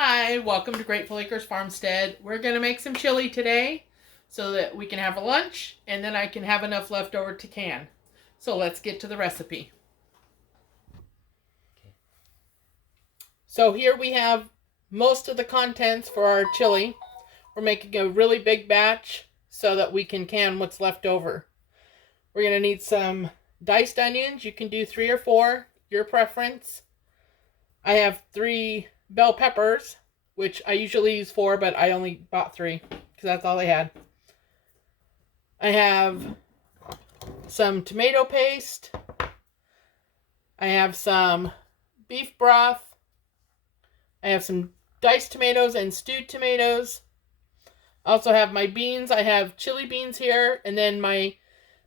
Hi, welcome to Grateful Acres Farmstead. We're going to make some chili today so that we can have a lunch and then I can have enough left over to can. So let's get to the recipe. So here we have most of the contents for our chili. We're making a really big batch so that we can what's left over. We're going to need some diced onions. You can do 3 or 4, your preference. I have 3 bell peppers, which I usually use 4, but I only bought 3 because that's all I had. I have some tomato paste. I have some beef broth. I have some diced tomatoes and stewed tomatoes. I also have my beans. I have chili beans here, and then my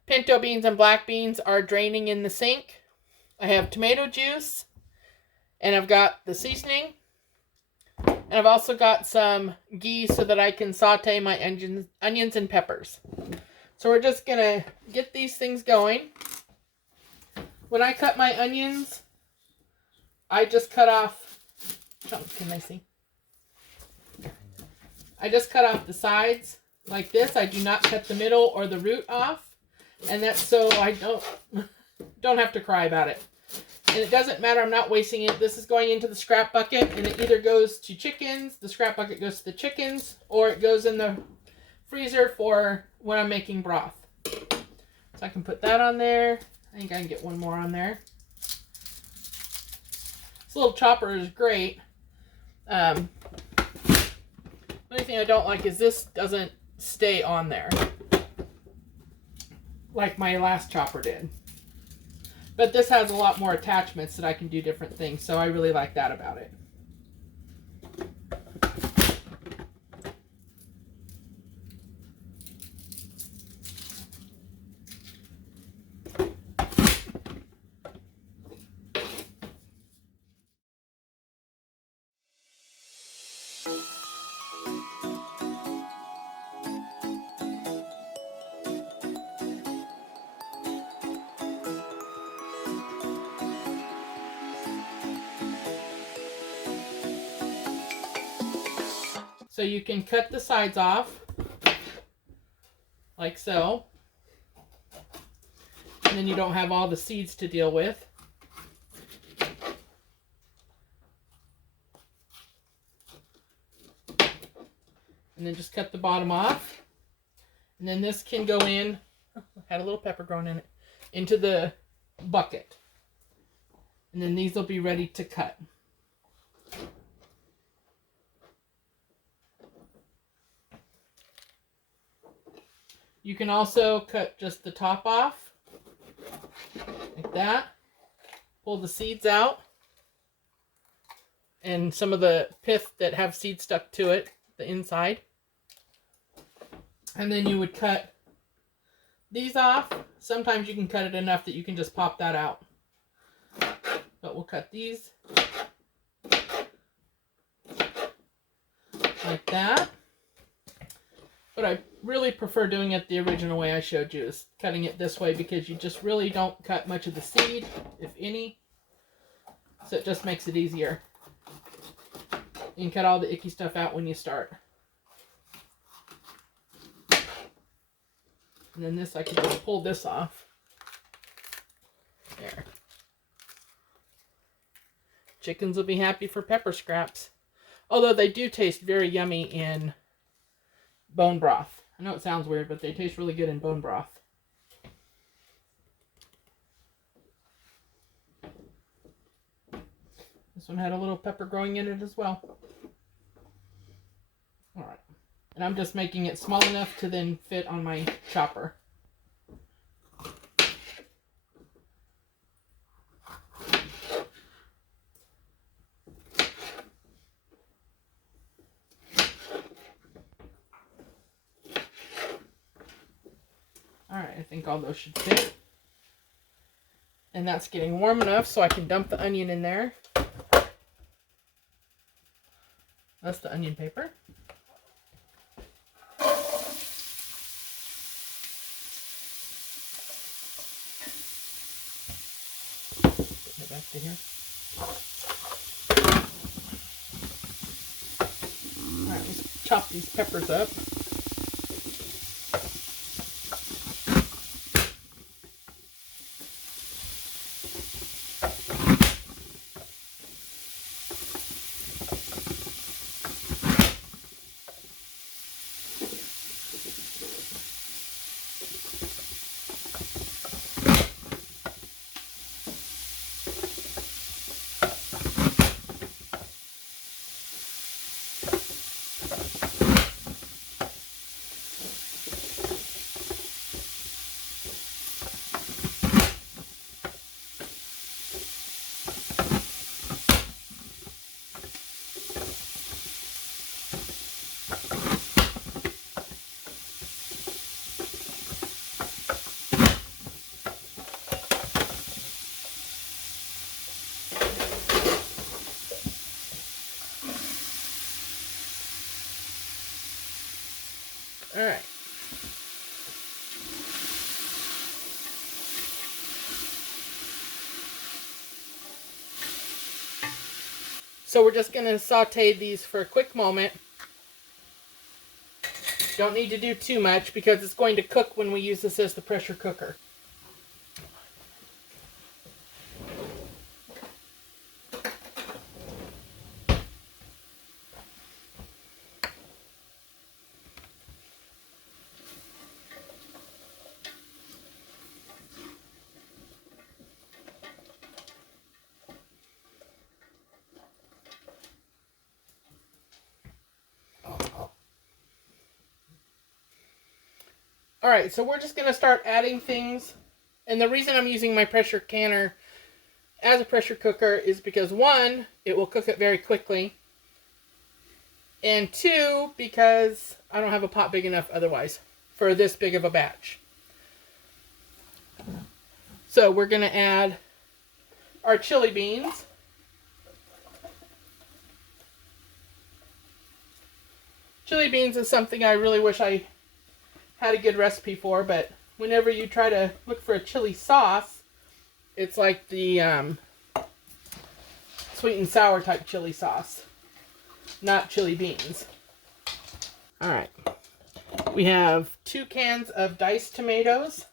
pinto beans and black beans are draining in the sink. I have tomato juice, and I've got the seasoning. And I've also got some ghee so that I can saute my onions and peppers. So we're just going to get these things going. When I cut my onions, I just cut off, can I see? I just cut off the sides like this. I do not cut the middle or the root off. And that's so I don't have to cry about it. And it doesn't matter, I'm not wasting it. This is going into the scrap bucket, and it either goes to chickens, the scrap bucket goes to the chickens, or it goes in the freezer for when I'm making broth. So I can put that on there. I think I can get one more on there. This little chopper is great. The only thing I don't like is this doesn't stay on there like my last chopper did. But this has a lot more attachments that I can do different things, so I really like that about it. So you can cut the sides off, like so. And then you don't have all the seeds to deal with. And then just cut the bottom off. And then this can go in, had a little pepper growing in it, into the bucket. And then these will be ready to cut. You can also cut just the top off, like that. Pull the seeds out, and some of the pith that have seeds stuck to it, the inside. And then you would cut these off. Sometimes you can cut it enough that you can just pop that out. But we'll cut these like that. But I really prefer doing it the original way I showed you, is cutting it this way, because you just really don't cut much of the seed, if any. So it just makes it easier. You can cut all the icky stuff out when you start. And then this, I can just pull this off. There. Chickens will be happy for pepper scraps. Although they do taste very yummy in bone broth. I know it sounds weird, but they taste really good in bone broth. This one had a little pepper growing in it as well. Alright. And I'm just making it small enough to then fit on my chopper. Alright, I think all those should fit. And that's getting warm enough so I can dump the onion in there. That's the onion paper. Put it back to here. Let's chop these peppers up. All right. So we're just going to saute these for a quick moment. Don't need to do too much because it's going to cook when we use this as the pressure cooker. Alright, so we're just going to start adding things. And the reason I'm using my pressure canner as a pressure cooker is because, one, it will cook it very quickly. And two, because I don't have a pot big enough otherwise for this big of a batch. So we're going to add our chili beans. Chili beans is something I really wish I had a good recipe for, but whenever you try to look for a chili sauce, it's like the sweet and sour type chili sauce, not chili beans. Alright, we have 2 cans of diced tomatoes,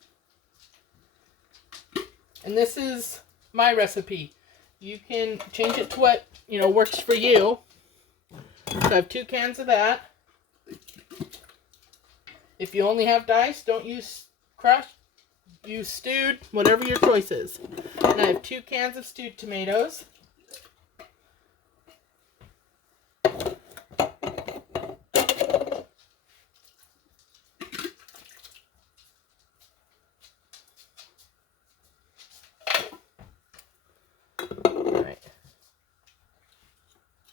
and this is my recipe. You can change it to what, works for you. So I have 2 cans of that. If you only have diced, don't use crushed. Use stewed, whatever your choice is. And I have 2 cans of stewed tomatoes. Alright.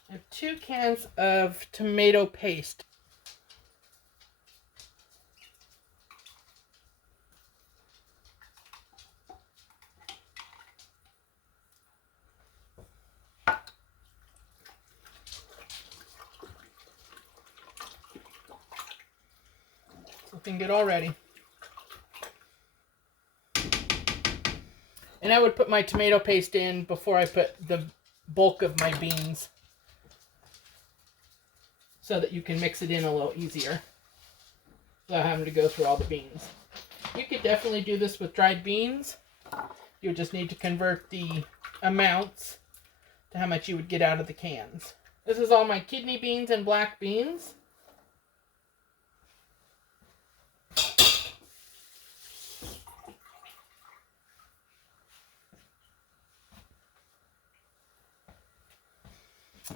I have 2 cans of tomato paste. Looking good already. And I would put my tomato paste in before I put the bulk of my beans, so that you can mix it in a little easier without having to go through all the beans. You could definitely do this with dried beans. You would just need to convert the amounts to how much you would get out of the cans. This is all my kidney beans and black beans.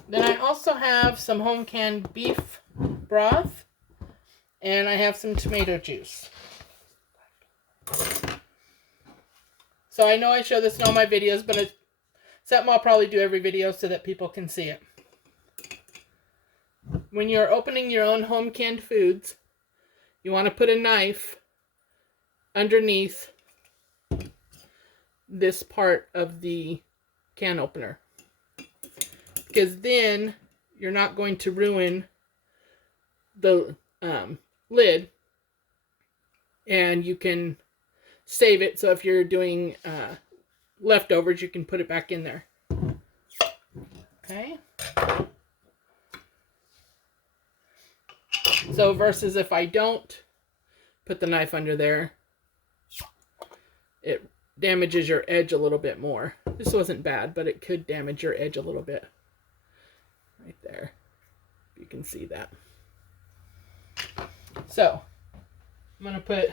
Then I also have some home canned beef broth, and I have some tomato juice. So I know I show this in all my videos, but it's something I'll probably do every video so that people can see it. When you're opening your own home canned foods, you want to put a knife underneath this part of the can opener, because then you're not going to ruin the lid, and you can save it. So if you're doing leftovers, you can put it back in there. Okay. So versus if I don't put the knife under there, it damages your edge a little bit more. This wasn't bad, but it could damage your edge a little bit. Right there. You can see that. So, I'm going to put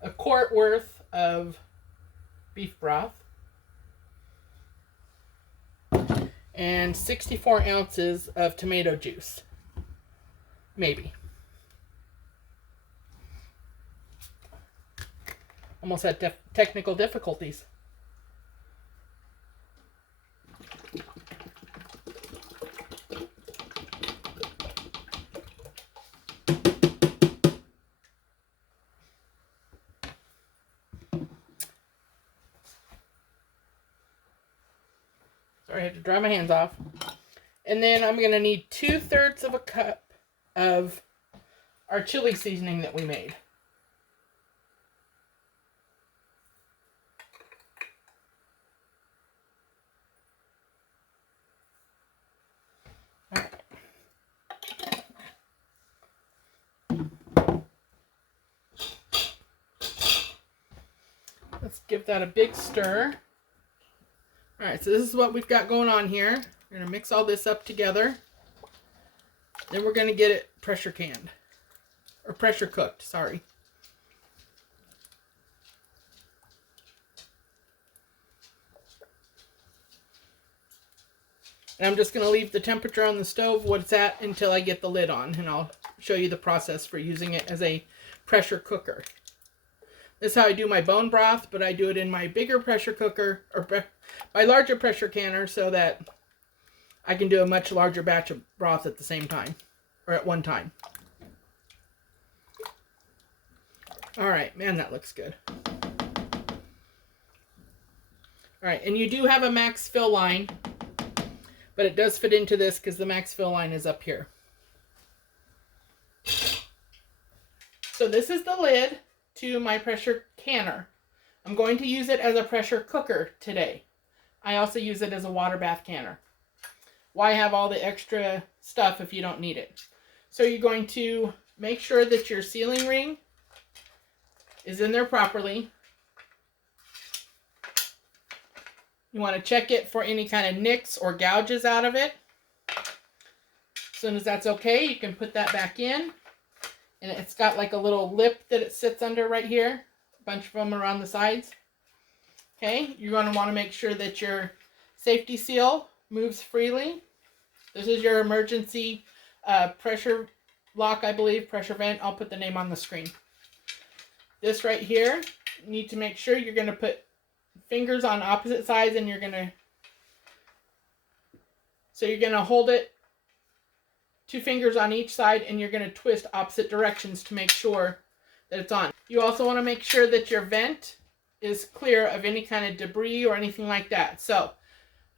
a quart worth of beef broth and 64 ounces of tomato juice. Maybe. Almost had technical difficulties. Sorry, I had to dry my hands off. And then I'm going to need 2/3 of a cup of our chili seasoning that we made. All right. Let's give that a big stir. All right, so this is what we've got going on here. We're going to mix all this up together. Then we're going to get it pressure canned. Or pressure cooked, sorry. And I'm just going to leave the temperature on the stove what it's at until I get the lid on. And I'll show you the process for using it as a pressure cooker. This is how I do my bone broth, but I do it in my bigger pressure cooker, or my larger pressure canner, so that I can do a much larger batch of broth at the same time, or at one time. All right, man, that looks good. All right, and you do have a max fill line, but it does fit into this because the max fill line is up here. So this is the lid to my pressure canner. I'm going to use it as a pressure cooker today. I also use it as a water bath canner. Why have all the extra stuff if you don't need it? So you're going to make sure that your sealing ring is in there properly. You want to check it for any kind of nicks or gouges out of it. As soon as that's okay, you can put that back in. And it's got like a little lip that it sits under right here. A bunch of them around the sides. Okay, you're going to want to make sure that your safety seal moves freely. This is your emergency pressure lock, I believe, pressure vent. I'll put the name on the screen. This right here, you need to make sure you're going to put fingers on opposite sides, and you're going to hold it 2 fingers on each side, and you're going to twist opposite directions to make sure that it's on. You also want to make sure that your vent is clear of any kind of debris or anything like that. So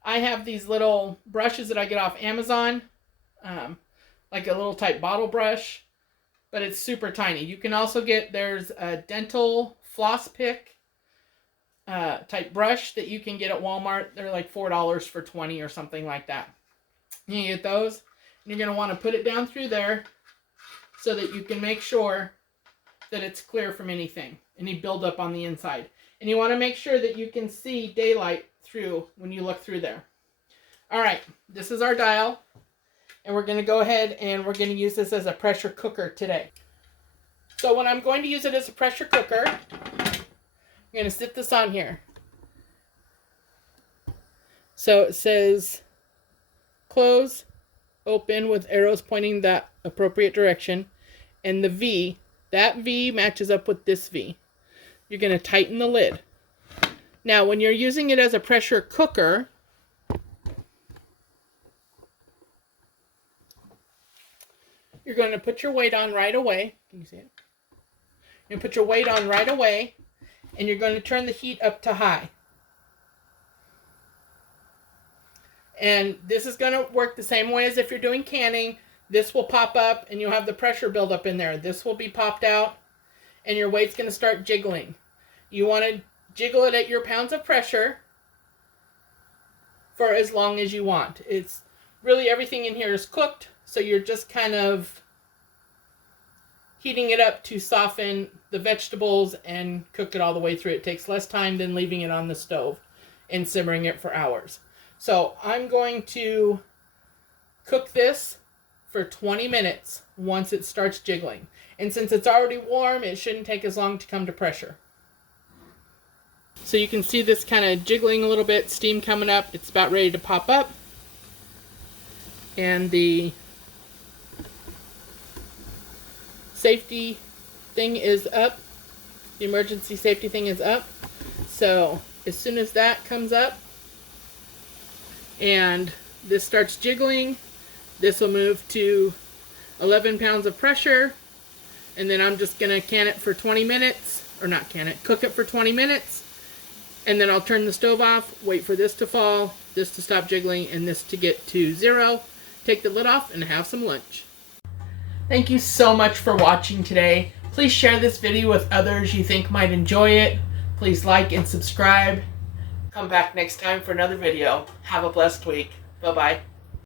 I have these little brushes that I get off Amazon, like a little type bottle brush, but it's super tiny. You can also there's a dental floss pick type brush that you can get at Walmart. They're like $4 for 20 or something like that. You get those. You're going to want to put it down through there so that you can make sure that it's clear from anything, any buildup on the inside. And you want to make sure that you can see daylight through when you look through there. All right, this is our dial. And we're going to go ahead and we're going to use this as a pressure cooker today. So when I'm going to use it as a pressure cooker, I'm going to sit this on here. So it says close, open with arrows pointing that appropriate direction, and the V, that V matches up with this V. You're going to tighten the lid. Now when you're using it as a pressure cooker, you're going to put your weight on right away. Can you see it? You're going to put your weight on right away, and you're going to turn the heat up to high. And this is going to work the same way as if you're doing canning. This will pop up, and you'll have the pressure build up in there. This will be popped out, and your weight's going to start jiggling. You want to jiggle it at your pounds of pressure for as long as you want. It's really everything in here is cooked, so you're just kind of heating it up to soften the vegetables and cook it all the way through. It takes less time than leaving it on the stove and simmering it for hours. So I'm going to cook this for 20 minutes once it starts jiggling. And since it's already warm, it shouldn't take as long to come to pressure. So you can see this kind of jiggling a little bit, steam coming up. It's about ready to pop up. And the safety thing is up. The emergency safety thing is up. So as soon as that comes up and this starts jiggling, this will move to 11 pounds of pressure. And then I'm just going to can it for 20 minutes, or not can it, cook it for 20 minutes. And then I'll turn the stove off, wait for this to fall, this to stop jiggling, and this to get to 0. Take the lid off and have some lunch. Thank you so much for watching today. Please share this video with others you think might enjoy it. Please like and subscribe. Come back next time for another video. Have a blessed week. Bye-bye.